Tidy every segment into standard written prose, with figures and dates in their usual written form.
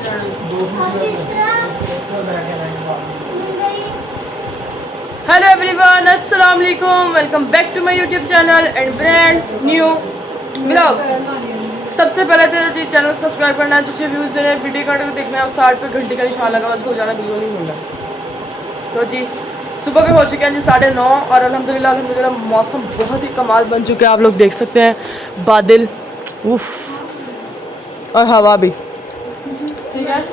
Hello everyone, अस्सलाम वालेकुम। Welcome back to my YouTube channel and brand new blog. सबसे पहले तो जी चैनल को सब्सक्राइब करना है, अच्छे व्यूज़ देने, वीडियो कंटेंट देखना है और 60 पे घंटे का निशान लगा उसको जाना बिल्कुल नहीं भूलना। सो जी सुबह के हो चुके हैं जी 9:30 और अल्हम्दुलिल्लाह मौसम बहुत ही कमाल बन चुके हैं। आप लोग देख सकते हैं बादल उफ और हवा भी, ठीक है।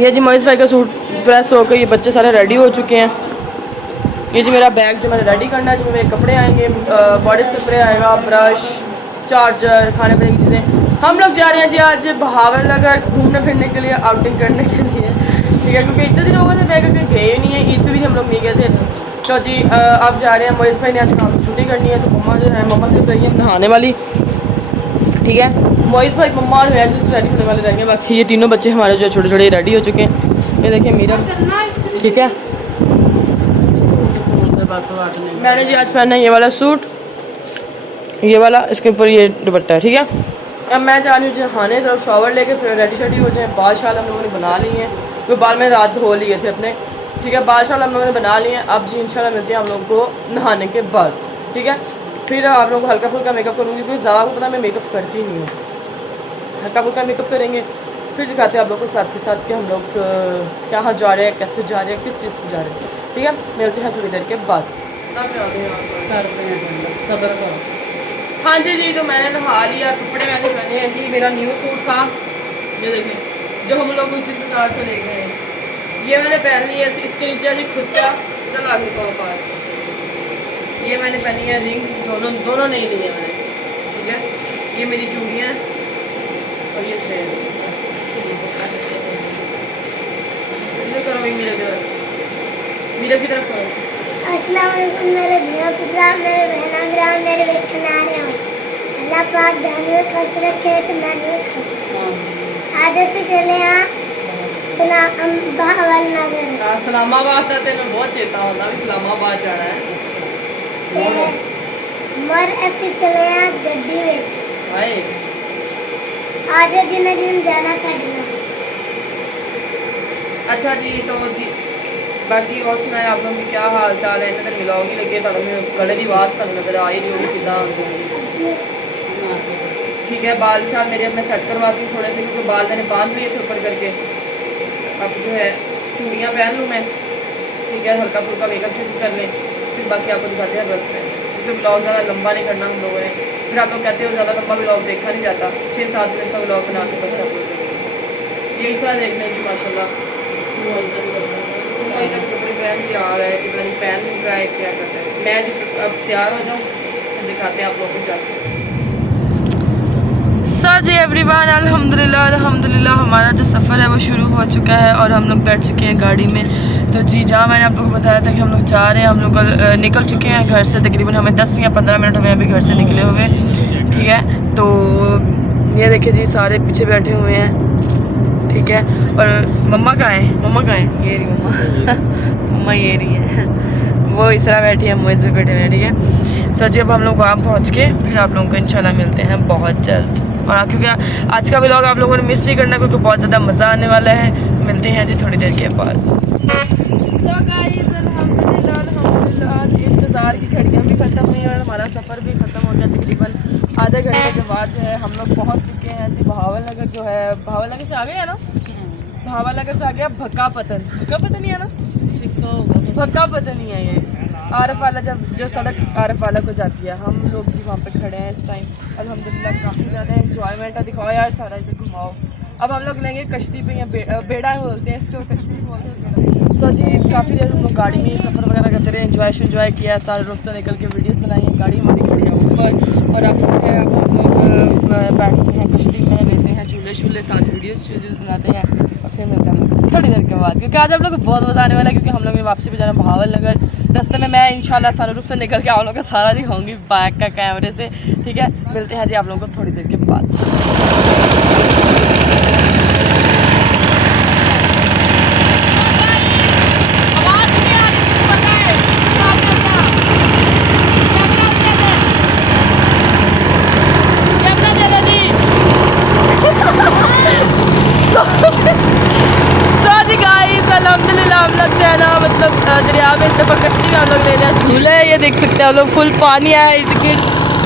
ये जी मोइस भाई का सूट प्रेस होकर ये बच्चे सारे रेडी हो चुके हैं। ये जी मेरा बैग जो मैंने रेडी करना है, जो मेरे कपड़े आएंगे, बॉडी स्प्रे आएगा, ब्रश, चार्जर, खाने पीने की चीज़ें। हम लोग जा रहे हैं जी आज बहावल नगर घूमने फिरने के लिए, आउटिंग करने के लिए, ठीक है। क्योंकि इतने दिनों से मैं कहीं गए नहीं है, ईद पे भी हम लोग नहीं गए थे। तो जी अब जा रहे हैं। मोइस भाई ने आज काम से छुट्टी करनी है, तो मम्मा जो है मम्मा से कही हम नहाने वाली, ठीक है। मोइस भाई मम्मा और मैं जस्ट रेडी होने वाले रहेंगे। बाकी ये तीनों बच्चे हमारे जो छोटे छोटे रेडी हो चुके हैं। ये देखिए मीरा, ठीक है। मैंने जी आज पहना है ये वाला सूट, ये वाला, इसके ऊपर ये दुपट्टा है, ठीक है। अब मैं जा रही हूँ नहाने, तो शॉवर लेके फिर रेडी शेडी हो जाए। बाल शाल हम लोगों ने बना लिए हैं, क्योंकि बाल मैंने रात धो लिए थे अपने, ठीक है। बाल शाल हम लोगों ने बना लिए हैं। अब जी इंशाल्लाह मिलते हैं हम लोग को नहाने के बाद, ठीक है। फिर आप लोग को हल्का फुल्का मेकअप करूँगी, क्योंकि ज़्यादा को पता मैं मेकअप करती नहीं हूँ। हल्का फुल्का मेकअप करेंगे, फिर दिखाते हैं आप लोग को साथ के साथ कि हम लोग कहाँ जा रहे हैं, कैसे जा रहे हैं, किस चीज़ पर जा रहे हैं, ठीक है। मिलते हैं थोड़ी देर के बाद। हाँ जी जी, तो मैंने नहा लिया, कपड़े मैंने पहने हैं जी। मेरा न्यू सूट था, ये देखिए, जो हम लोग उस दिन बाजार से ले गए हैं, ये मैंने पहन लिया। इसके नीचे जी खुस्सा चला के पास, ये मैंने पहनी है। रिंग्स दोनों नहीं ली है मैंने, ठीक है। ये मेरी चूड़ियाँ और ये चेन। करो मीरा की तरफ करो। अस्सलाम वालेकुम मेरे पुत्रा, मेरे बहना, मेरे बेटन आ रहे हो। अल्लाह पाक ध्यान में खुश रखे तो मैं भी खुश रहूं। आज से चले यहाँ बहावल नगर। इस्लामाबाद था, तेन बहुत चेता होता है इस्लामाबाद जाना है। मर ऐसे चले यहाँ गड्डी विच हाय आज जिन्हें जिन जाना साजना। अच्छा जी, तो जी बाकी और सुनाए आप लोगों की क्या हाल चाल है। इन्हें मिलाओगी लगे तो गले की आवाज़ तक नजर आ ही रही होगी कितना, ठीक है। बाल शाल मेरे अपने सेट करवाती हूँ थोड़े से, क्योंकि बाल मैंने बांध लिए थे ऊपर करके। अब जो है चूड़ियाँ पहन लूँ मैं, ठीक है। हल्का फुल्का मेकअप शेकअप कर लें, फिर बाकी आपको दिखाते हैं रस्ते, क्योंकि ब्लॉग ज़्यादा लंबा नहीं करना हम लोगों ने। फिर आप लोग कहते हो ज़्यादा लंबा ब्लॉग देखा नहीं जाता, 6-7 मिनट का ब्लॉग बना के बस सब यही सारा देखने की माशाल्लाह। कपड़े पहन के आ रहा है, पता नहीं पहन नहीं रहा है, क्या करता है। मैं जी अब तैयार हो जाऊँ, दिखाते हैं आप लोगों को जाके। सर जी एवरीवन, अल्हम्दुलिल्लाह हमारा जो सफ़र है वो शुरू हो चुका है और हम लोग बैठ चुके हैं गाड़ी में। तो जी जहाँ मैंने आप लोगों को बताया था कि हम लोग जा रहे हैं, हम लोग निकल चुके हैं घर से। तकरीबन हमें 10 या 15 मिनट हुए अभी घर से निकले हुए, ठीक है। तो ये देखिए जी सारे पीछे बैठे हुए हैं, ठीक है। और मम्मा कहाँ है, मम्मा कहाँ है, ये रही मम्मा मम्मा ये रही है, वो इस तरह बैठी है, मोइस पे बैठे हुए हैं, ठीक है। सर जी अब हम लोग वहाँ पहुँच के फिर आप लोगों को इंशाल्लाह मिलते हैं बहुत जल्द। और क्योंकि आज का व्लॉग आप लोगों ने मिस नहीं करना, क्योंकि बहुत ज़्यादा मज़ा आने वाला है। मिलते हैं जी थोड़ी देर के बाद। सो गाइस अल्हम्दुलिल्लाह इंतज़ार की घड़ियाँ भी ख़त्म हुई और हमारा सफ़र भी ख़त्म हो गया। तकरीबन आधे घंटे के बाद जो है हम लोग पहुँच चुके हैं जी बहावल नगर। जो है बहावल नगर से आ गए हैं ना, बहावल नगर से आ गया भक्का पतन ही है ना, भक्का पतन ही है ये आरफ वाला, जब जो सड़क आरफ वाला को जाती है। हम लोग जी वहाँ पे खड़े हैं इस टाइम। अल्हम्दुलिल्लाह काफ़ी ज़्यादा एंजॉयमेंट है। दिखाओ यार सारा इधर घुमाओ। अब हम लोग लेंगे कश्ती पे, या बेड़ा बोलते हैं इसको, कश्ती बोलते हैं। सो जी काफ़ी देर हम लोग गाड़ी में सफ़र वगैरह करते रहे, एंजॉय किया, सारे रूप से निकल के वीडियोस बनाई हैं। गाड़ी हमारी खड़ी है ऊपर और अब जो है अब हम लोग बैठते हैं कश्ती में, लेते हैं झूले साथ वीडियोस बनाते हैं और फिर मिलते हैं थोड़ी देर के बाद। क्योंकि आज आप लोग को बहुत मज़ा आने वाला है, क्योंकि हम लोग ने वापसी पे जाना बहावल नगर। रास्ते में मैं इंशाल्लाह सारूप से निकल के आप लोगों को सारा दिखाऊंगी बैक का कैमरे से, ठीक है। मिलते हैं जी आप लोगों को थोड़ी देर के बाद। ये देख सकते हैं आप लोग, फुल पानी आया है टिकट,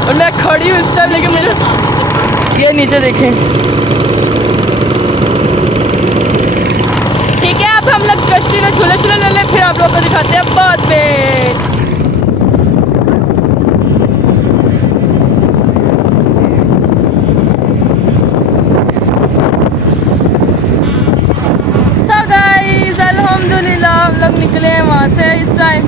और मैं खड़ी हूँ इस टाइम, लेकिन मेरे ये नीचे देखें। ठीक है, अब हम लोग कश्ती में झूले झूले ले लें, फिर आप लोग को दिखाते हैं बाद में। अल्हम्दुलिल्लाह हम लोग निकले हैं वहाँ से। इस टाइम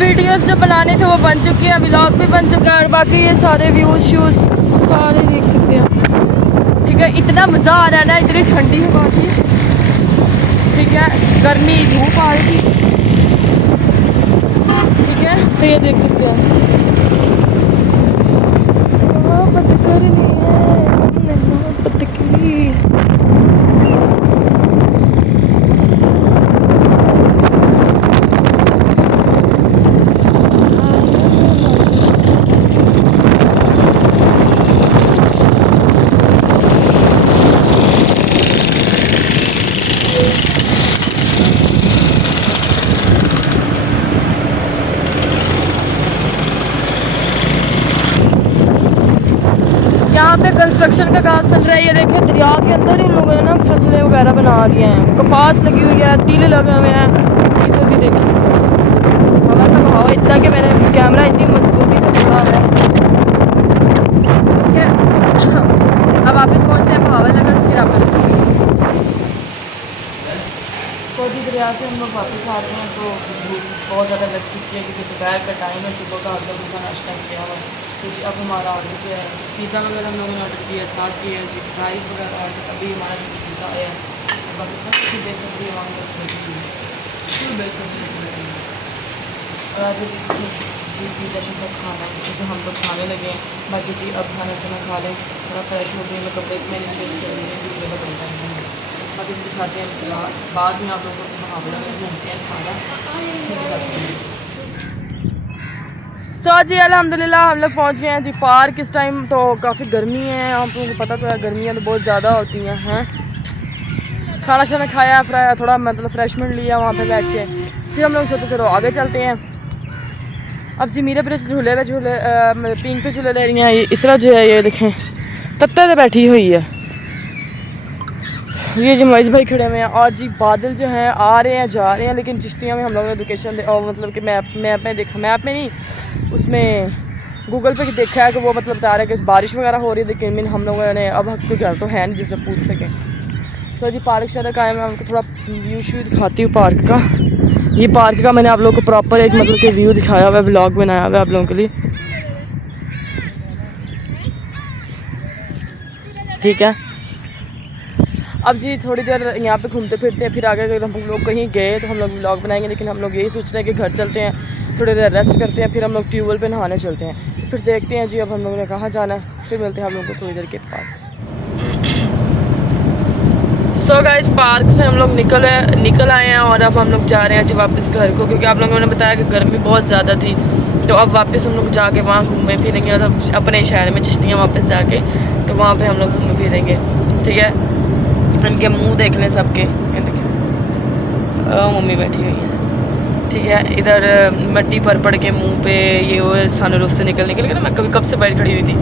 वीडियोस जो बनाने थे वो बन चुकी है, व्लॉग भी बन चुका है, और बाकी ये सारे व्यूज शूज सारे देख सकते हैं। ठीक है, इतना मज़ा आ रहा है ना, इतनी ठंडी हवा थी। ठीक है, गर्मी धूप आ रही थी। ठीक है, तो ये देख सकते हैं यहाँ पे कंस्ट्रक्शन का काम चल रहा है। ये देखें, दरिया के अंदर इन लोगों ने ना फसलें वगैरह बना दी हैं, कपास लगी हुई है, तिल लगे हुए हैं। इधर भी देखिए हवा का बहाव इतना कि मैंने कैमरा इतनी मजबूती से पकड़ा है। ठीक है, अब वापस पहुँचते हैं हवा लगा, फिर आप सोची दरिया से हम लोग वापस आ रहे हैं, तो धूप बहुत ज़्यादा लग चुकी है क्योंकि दोपहर का टाइम है, सुबह का हल्का फुल्का नाश्ता किया हुआ। तो जी अब हमारा ऑर्डर जो है पिज़्ज़ा वगैरह हम लोगों ने ऑर्डर किया, साथ किया जी फ्राइज़ वगैरह ऑर्डर। अभी हमारा जैसे पिज़्ज़ा आया है, बाकी सब कुछ दे सकती है वहाँ बस बेच सकती है। और आज जी पिज़्ज़ा शुरू खाना है क्योंकि हम लोग खाने लगे हैं। बाकी जी अब खाना शाना खा लें, थोड़ा फ्रेश हो गए, मैं कपड़े मैंने चेंज कर लिए, दूसरे कपड़े पहन लेंगे। अभी दिखाते हैं बाद में आप लोगों को मुहावरा में घूमते हैं सारा दिखाते हैं। सो जी अल्हम्दुलिल्लाह हम लोग पहुँच गए हैं जी पार्क। इस टाइम तो काफ़ी गर्मी है, आप लोगों को पता तो है गर्मियाँ तो बहुत ज़्यादा होती हैं। खाना शाना खाया, थोड़ा मतलब फ्रेशमेंट लिया वहाँ पे बैठ के, फिर हम लोग सोचे चलो आगे चलते हैं। अब जी मीरा ब्रिज झूले पिंक पे झूले ले रही हैं। इस तरह जो है ये देखें तत्ते बैठी हुई है। ये जो महेश भाई खड़े हुए हैं, और जी बादल जो हैं आ रहे हैं जा रहे हैं, लेकिन चिश्तिया में हम लोगों ने लोकेशन मतलब कि मैप में देखा, मैप में नहीं उसमें गूगल पे देखा है कि वो मतलब बता रहा है कि बारिश वगैरह हो रही है, लेकिन हम लोगों ने अब कोई घर तो है नहीं जिससे पूछ सकें। सो जी पार्क शायद आया, मैं आपको थोड़ा व्यू शू दिखाती हूँ पार्क का। ये पार्क का मैंने आप लोगों को प्रॉपर एक मतलब कि व्यू दिखाया हुआ है, व्लॉग बनाया हुआ है आप लोगों के लिए। ठीक है, अब जी थोड़ी देर यहाँ पे घूमते फिरते हैं, फिर आगे अगर हम लोग कहीं गए तो हम लोग व्लॉग बनाएंगे, लेकिन हम लोग यही सोच रहे हैं कि घर चलते हैं, थोड़ी देर रेस्ट करते हैं, फिर हम लोग ट्यूबवेल पे नहाने चलते हैं। तो फिर देखते हैं जी अब हम लोगों ने कहाँ जाना है, फिर मिलते हैं हम लोग को थोड़ी देर के बाद। सो गाइस पार्क से हम लोग निकल आए हैं, और अब हम लोग जा रहे हैं जी वापस घर को, क्योंकि आप लोगों ने बताया कि गर्मी बहुत ज़्यादा थी। तो अब वापस हम लोग जाके वहाँ घूमें फिरेंगे, मतलब अपने शहर में चिश्तियाँ वापस जाके, तो वहाँ पे हम लोग घूमें फिरेंगे। ठीक है, इनके मुंह देख लें सबके, ये देखिए मम्मी बैठी हुई है। ठीक है, इधर मिट्टी पर पड़ के मुंह पे ये वो सनरूफ से निकलने के लिए, मैं कब से बैठ खड़ी हुई थी।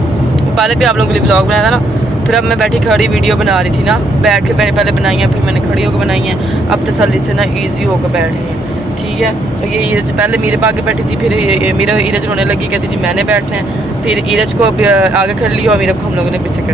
पहले भी आप लोगों के लिए व्लॉग बनाया था ना, फिर अब मैं बैठी खड़ी वीडियो बना रही थी ना, बैठ के मैंने पहले बनाई है, फिर मैंने खड़ी होकर बनाई है। अब तसल्ली से ना ईजी होकर बैठ रही है। ठीक है, तो ये ईरज पहले मेरे पागे बैठी थी, फिर मेरा ईरज रोने लगी, कहती जी मैंने बैठना है, फिर ईरज को आगे कर लिया और मेरे को हम लोगों ने पीछे कर